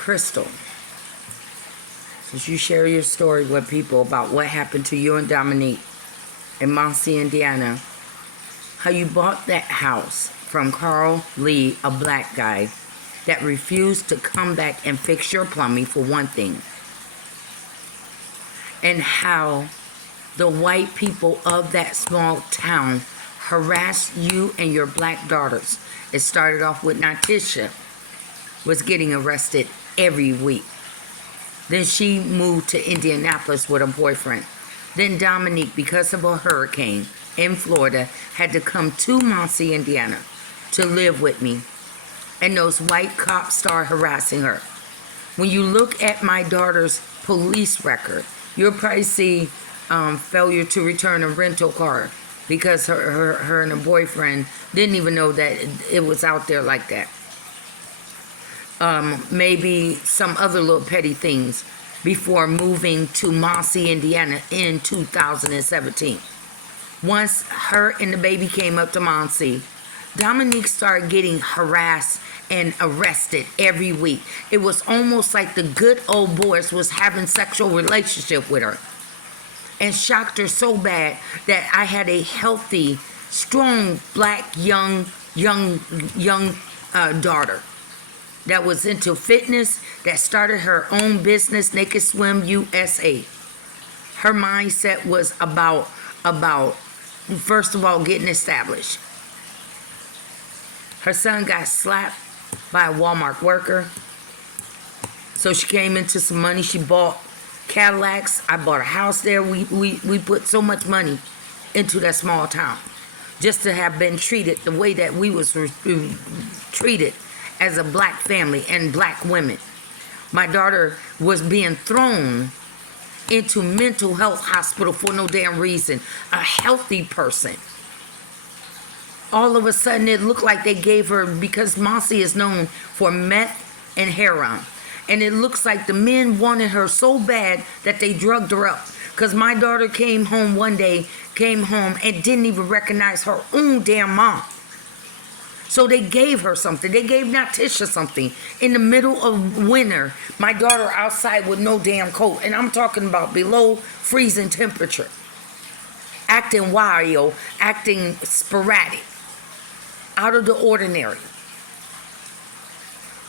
Crystal, since you share your story with people about what happened to you and Dominique in Muncie, Indiana, how you bought that house from Carl Lee, a black guy that refused to come back and fix your plumbing for one thing, and how the white people of that small town harassed you and your black daughters. It started off with Natisha was getting arrested every week. Then she moved to Indianapolis with a boyfriend. Then Dominique, because of a hurricane in Florida, had to come to Muncie, Indiana to live with me. And those white cops started harassing her. When you look at my daughter's police record, you'll probably see failure to return a rental car because her and her boyfriend didn't even know that it was out there like that. Maybe some other little petty things before moving to Muncie, Indiana in 2017. Once her and the baby came up to Muncie, Dominique started getting harassed and arrested every week. It was almost like the good old boys was having sexual relationship with her, and shocked her so bad that I had a healthy, strong, black, young daughter that was into fitness, that started her own business, Naked Swim USA. Her mindset was about first of all, getting established. Her son got slapped by a Walmart worker. So she came into some money. She bought Cadillacs. I bought a house there. We put so much money into that small town just to have been treated the way that we was treated as a black family and black women. My daughter was being thrown into mental health hospital for no damn reason. A healthy person. All of a sudden it looked like they gave her, because Muncie is known for meth and heroin, and it looks like the men wanted her so bad that they drugged her up. Because my daughter came home one day, and didn't even recognize her own damn mom. So they gave her something. They gave Natisha something in the middle of winter. My daughter outside with no damn coat. And I'm talking about below freezing temperature. Acting wild, acting sporadic. Out of the ordinary.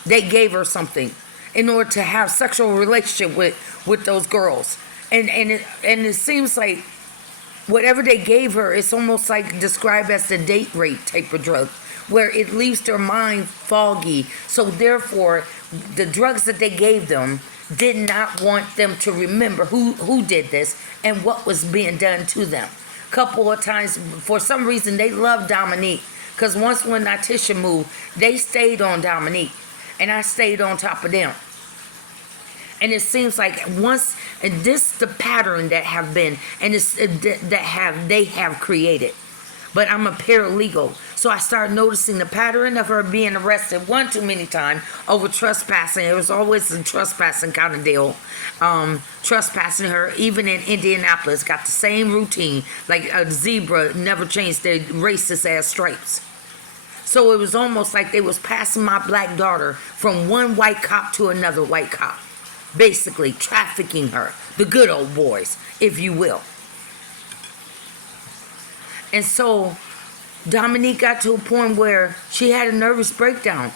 They gave her something in order to have sexual relationship with those girls. And it seems like whatever they gave her, it's almost like described as the date rape type of drug, where it leaves their mind foggy. So therefore, the drugs that they gave them did not want them to remember who did this and what was being done to them. Couple of times, for some reason, they loved Dominique. Because once when Natisha moved, they stayed on Dominique. And I stayed on top of them. And it seems like once, and this the pattern that have been, and it's they have created. But I'm a paralegal, so I started noticing the pattern of her being arrested one too many times over trespassing. It was always a trespassing kind of deal. Trespassing her, even in Indianapolis, got the same routine. Like a zebra never changed their racist ass stripes. So it was almost like they was passing my black daughter from one white cop to another white cop. Basically trafficking her. The good old boys, if you will. And so Dominique got to a point where she had a nervous breakdown,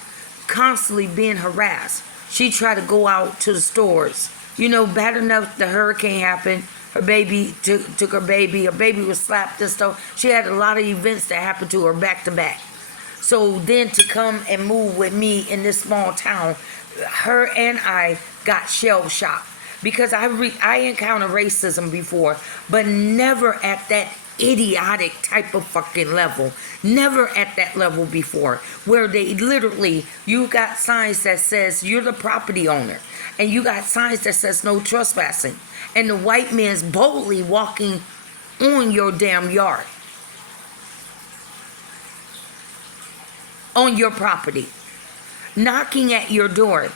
constantly being harassed. She tried to go out to the stores. You know, bad enough the hurricane happened. Her baby took her baby. Her baby was slapped and stuff. She had a lot of events that happened to her back to back. So then to come and move with me in this small town, her and I got shell shocked. Because I encountered racism before, but never at that idiotic type of fucking level. Never at that level before, where they literally, you got signs that says you're the property owner, and you got signs that says no trespassing, and the white man's boldly walking on your damn yard, on your property, knocking at your door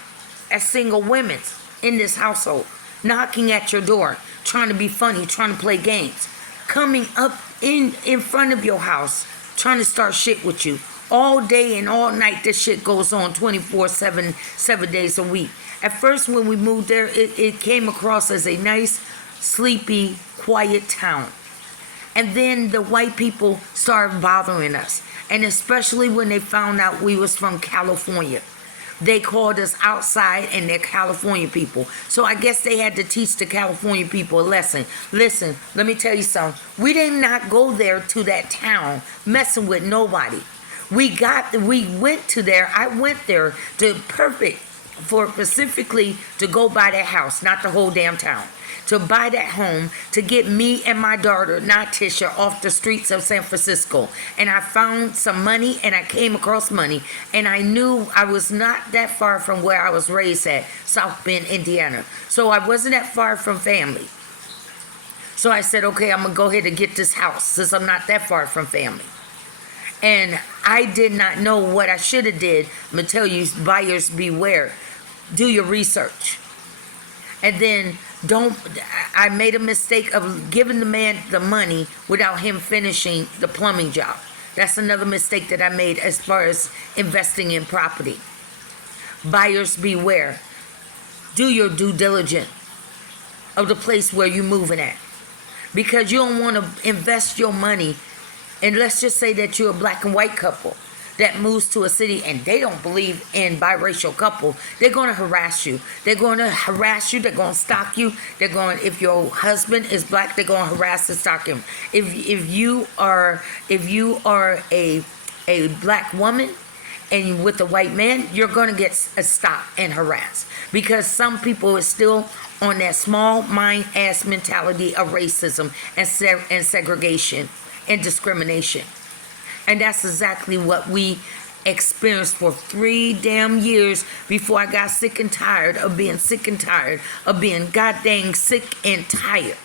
as single women in this household, knocking at your door, trying to be funny, trying to play games, coming up in front of your house, trying to start shit with you, All day and all night, this shit goes on 24/7, 7 days a week. At first, when we moved there, it came across as a nice, sleepy, quiet town. And then the white people started bothering us. And especially when they found out we was from California. They called us outside and they're California people. So I guess they had to teach the California people a lesson. Listen, let me tell you something. We did not go there to that town messing with nobody. We went to there. I went there specifically to go buy that house, not the whole damn town. To buy that home, to get me and my daughter, not Tisha, off the streets of San Francisco. And I found some money, and I came across money, and I knew I was not that far from where I was raised at, South Bend, Indiana. So I wasn't that far from family. So I said, okay, I'm going to go ahead and get this house, since I'm not that far from family. And I did not know what I should have did. I'm going to tell you, buyers beware. Do your research. And then I made a mistake of giving the man the money without him finishing the plumbing job. That's another mistake that I made as far as investing in property. Buyers beware. Do your due diligence of the place where you're moving at. Because you don't want to invest your money, and let's just say that you're a black and white couple that moves to a city and they don't believe in biracial couple. They're going to harass you. They're going to harass you. They're going to stalk you. If your husband is black, they're going to harass and stalk him. If you are a black woman and with a white man, you're going to get stalked and harassed, because some people are still on that small mind ass mentality of racism and segregation and discrimination. And that's exactly what we experienced for 3 damn years before I got sick and tired of being sick and tired of being goddamn sick and tired.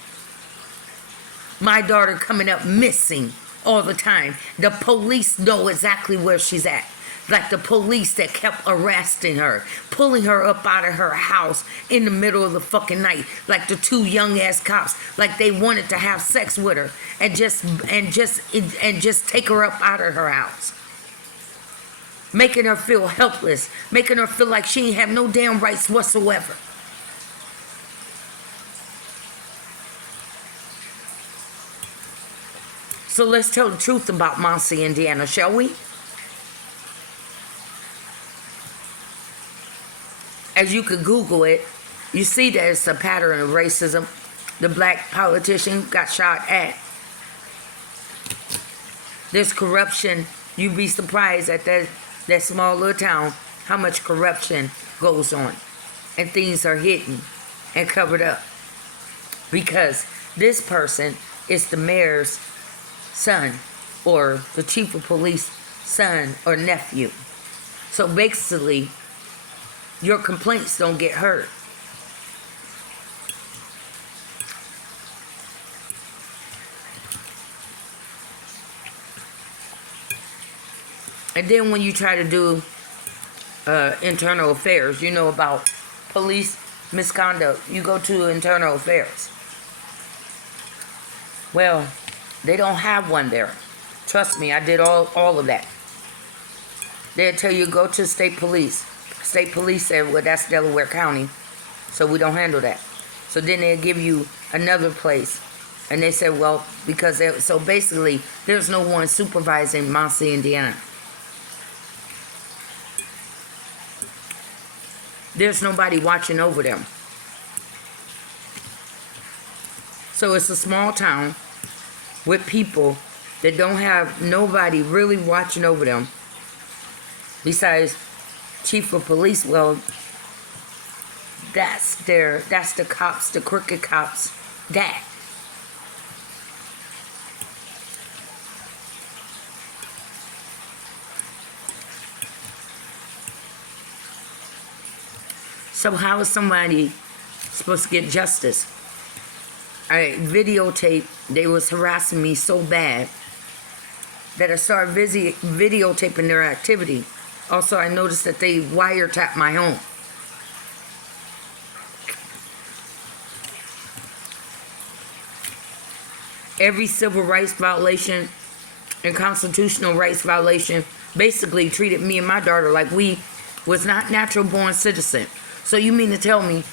My daughter coming up missing all the time. The police know exactly where she's at. Like the police that kept arresting her, pulling her up out of her house in the middle of the fucking night, like the 2 young ass cops, like they wanted to have sex with her and just take her up out of her house, making her feel helpless, making her feel like she ain't have no damn rights whatsoever. So let's tell the truth about Muncie, Indiana, shall we? As you could Google it, you see there's a pattern of racism. The black politician got shot at. There's corruption. You'd be surprised at that small little town how much corruption goes on. And things are hidden and covered up. Because this person is the mayor's son or the chief of police son or nephew. So basically, your complaints don't get heard. And then when you try to do internal affairs, you know about police misconduct, you go to internal affairs. Well, they don't have one there. Trust me, I did all of that. They'll tell you go to state police. State police said, well, that's Delaware County, so we don't handle that. So then they'll give you another place. And they said, well, so basically, there's no one supervising Muncie, Indiana. There's nobody watching over them. So it's a small town with people that don't have nobody really watching over them besides chief of police. Well, that's the cops, the crooked cops, that. So how is somebody supposed to get justice? I videotaped, they was harassing me so bad that I started videotaping their activity. Also, I noticed that they wiretapped my home. Every civil rights violation and constitutional rights violation basically treated me and my daughter like we was not natural born citizen. So you mean to tell me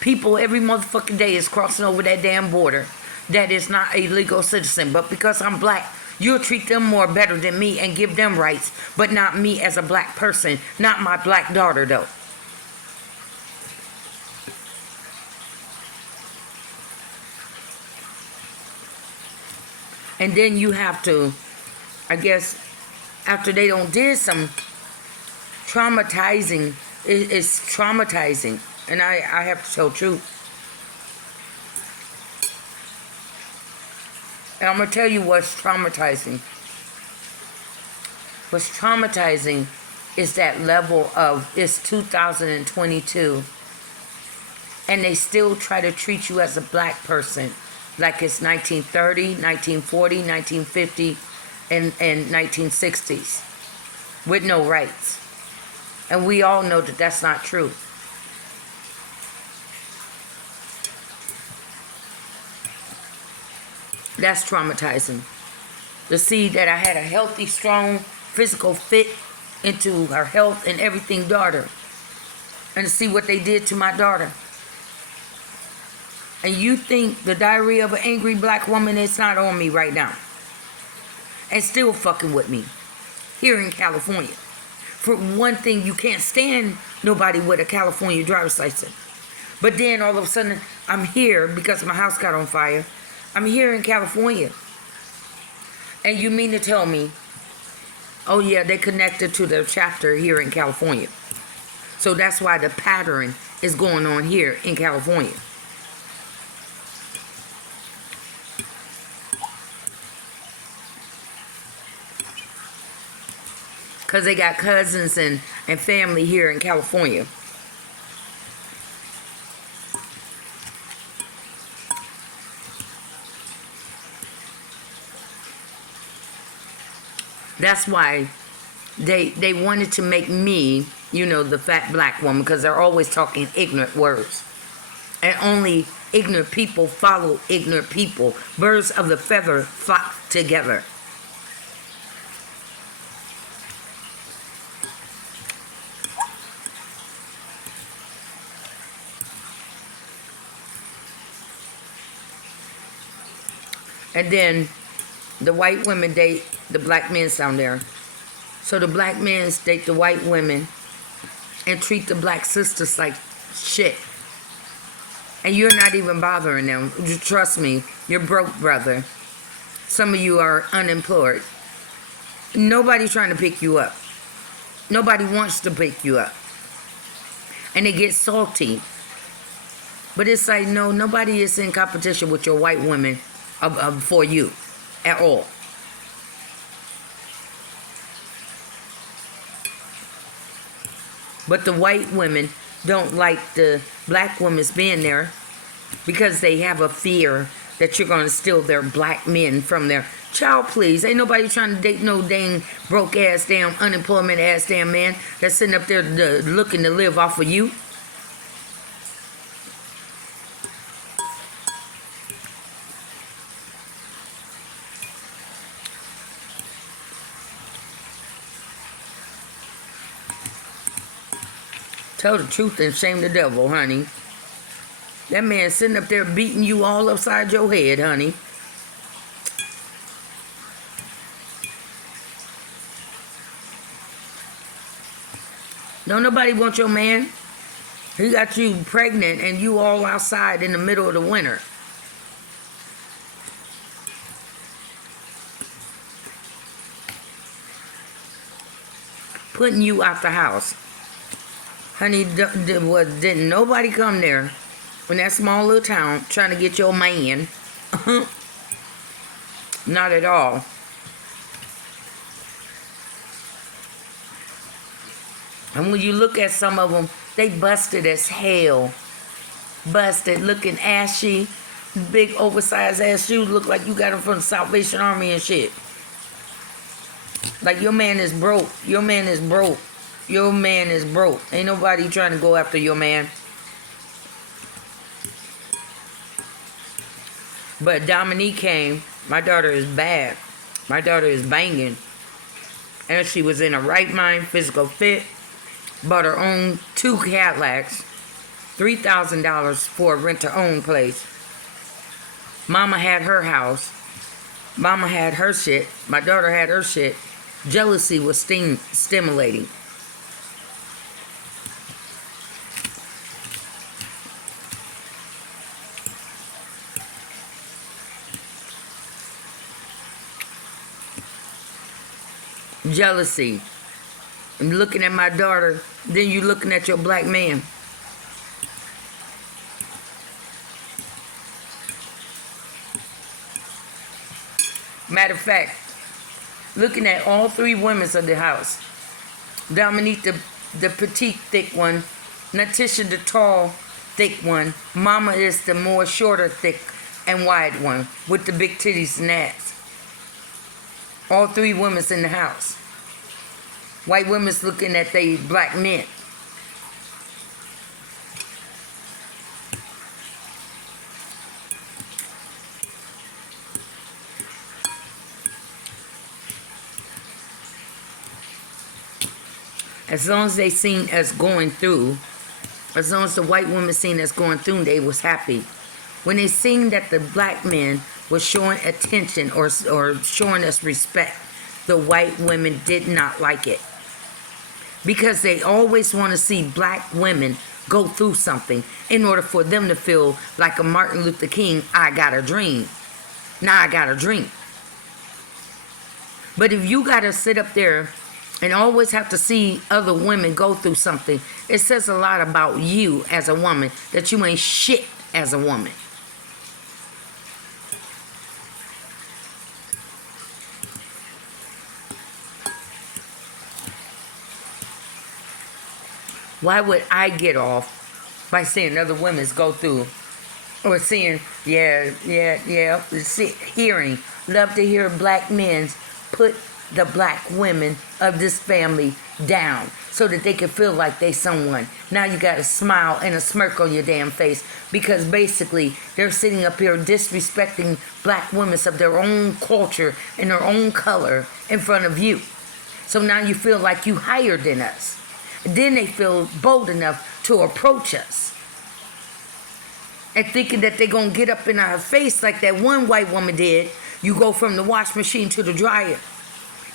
people every motherfucking day is crossing over that damn border that is not a legal citizen, but because I'm black, you'll treat them more better than me and give them rights, but not me as a black person, not my black daughter though. And then you have to, I guess, after they don't did some traumatizing, it's traumatizing. And I have to tell the truth. And I'm going to tell you what's traumatizing. What's traumatizing is that level of, it's 2022, and they still try to treat you as a black person like it's 1930, 1940, 1950, and 1960s with no rights. And we all know that that's not true. That's traumatizing. To see that I had a healthy, strong, physical fit into her health and everything daughter. And to see what they did to my daughter. And you think the Diary of an Angry Black Woman is not on me right now. And still fucking with me. Here in California. For one thing, you can't stand nobody with a California driver's license. But then all of a sudden, I'm here because my house got on fire. I'm here in California. And you mean to tell me, oh yeah, they connected to their chapter here in California. So that's why the pattern is going on here in California. Because they got cousins and family here in California. That's why they wanted to make me, you know, the fat black woman, because they're always talking ignorant words. And only ignorant people follow ignorant people. Birds of the feather flock together. And then the white women date the black men down there. So the black men date the white women and treat the black sisters like shit. And you're not even bothering them. Trust me, you're broke, brother. Some of you are unemployed. Nobody's trying to pick you up. Nobody wants to pick you up. And they get salty. But it's like, no, nobody is in competition with your white women for you at all. But the white women don't like the black women's being there because they have a fear that you're going to steal their black men from their child. Please, ain't nobody trying to date no dang broke ass damn unemployment ass damn man that's sitting up there looking to live off of you. Tell the truth and shame the devil, honey. That man sitting up there beating you all upside your head, honey. Don't nobody want your man. He got you pregnant and you all outside in the middle of the winter. Putting you out the house. Honey, didn't nobody come there in that small little town trying to get your man. Not at all. And when you look at some of them, they busted as hell. Busted, looking ashy. Big oversized ass shoes, look like you got them from the Salvation Army and shit. Like your man is broke. Your man is broke. Your man is broke. Ain't nobody trying to go after your man. But Dominique came. My daughter is bad. My daughter is banging. and she was in her right mind, physical fit, bought her own 2 Cadillacs, $3,000 for a rent-to-own place. Mama had her house. Mama had her shit. My daughter had her shit. Jealousy was stimulating. Jealousy. I'm looking at my daughter, then you looking at your black man. Matter of fact, looking at all 3 women of the house. Dominique, the petite, thick one. Natisha, the tall, thick one. Mama is the more shorter, thick, and wide one with the big titties and ass. All 3 women's in the house. White women's looking at they black men. As long as they seen us going through, as long as the white women seen us going through, they was happy. When they seen that the black men was showing attention or showing us respect, the white women did not like it. Because they always want to see black women go through something in order for them to feel like a Martin Luther King, I got a dream. Now I got a dream. But if you got to sit up there and always have to see other women go through something, it says a lot about you as a woman, that you ain't shit as a woman. Why would I get off by seeing other women go through, or seeing, hearing, love to hear black men put the black women of this family down so that they can feel like they someone. Now you got a smile and a smirk on your damn face because basically they're sitting up here disrespecting black women of their own culture and their own color in front of you. So now you feel like you higher than us. Then they feel bold enough to approach us and thinking that they're going to get up in our face like that one white woman did. You go from the wash machine to the dryer.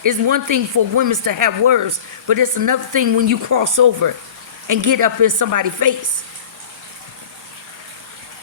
It's one thing for women to have words, but it's another thing when you cross over and get up in somebody's face.